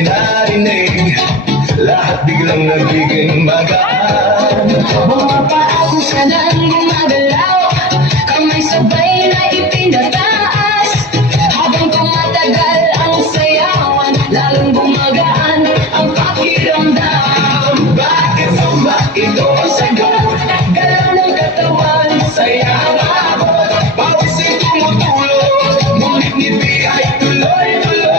ako'y narinig, lahat biglang nagiging magaan. Bumapaako ka ng gumagalaw, kamay sabay na ipinataas. Habang tumatagal ang sayawan, lalong gumagaan ang pakiramdam. Bakit sumba ito ang sagot? Galaw ng katawan, Saya ang abot, pawis ay tumutulog, ngunit ngiti ay tuloy-tuloy.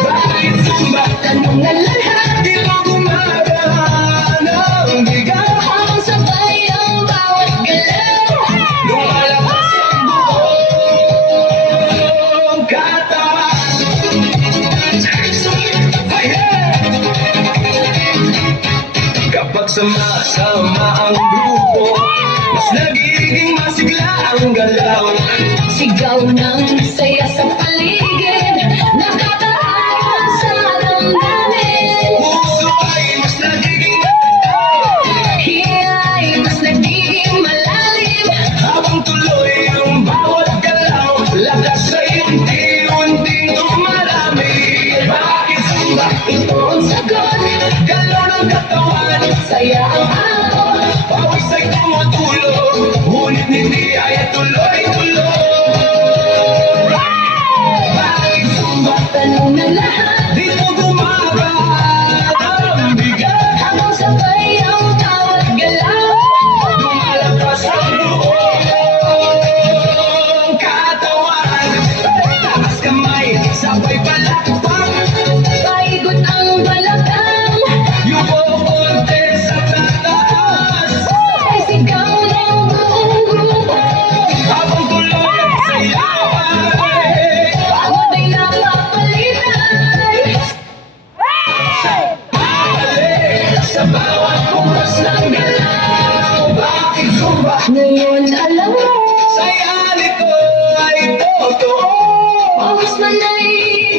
Bakit sumba? tanong na lahat, Di mo gumagaan ang bigat, habang sabay ang bawat galaw. lumalabas ang buong katawan. Ay, hey! Kapag sama-sama ang grupo, mas nagiging masigla ang galaw. Sigaw ng saya sa paligid, nakakaawa sa damdamin. Puso ay mas nagiging matataw, Hiya ay mas nagiging malalim. habang tuloy ang bawat galaw, lakas ay unti-unting dumarami. Bakit sumba? Ito ang sagot, Galaw ng katawan, saya ang ahon. pawis ay tumutulog, ngunit hindi ay tuloy-tuloy. Bakit sumba? Tanong na lahat, Di mo gumagaan ang bigat, habang sabay ang bawat galaw. lumalabas ang buong katawan. Taas kamay, sabay palakpak, Paikot ang balakang, yuko konti sa tataas. sabay sigaw ng buong grupo. Habang tuloy ang sayawan, Pagod ay napapalitan. balik sa bawat oras ng galaw. Bakit sumba? Ngayon alam mo, Saya nito ay totoo. pawis man ay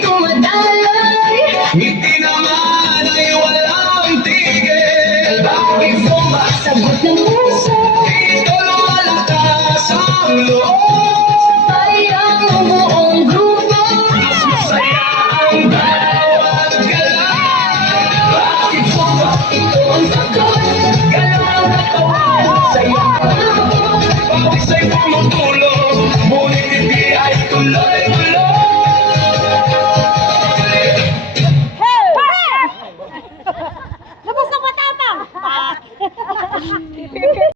dumadalay. Ngiti naman ay walang tigil. Bakit sumba? Sagot ng puso, Dito lumalakas ang loob. sabay ang buong grupo. Mas masaya ang bawat galaw. Bakit sumba? Ito ang sagot, galaw ng katawan, saya ang ahon. Pawis ay tumutulog, ngunit hindi ay tuloy-tuloy. Labas na matapang!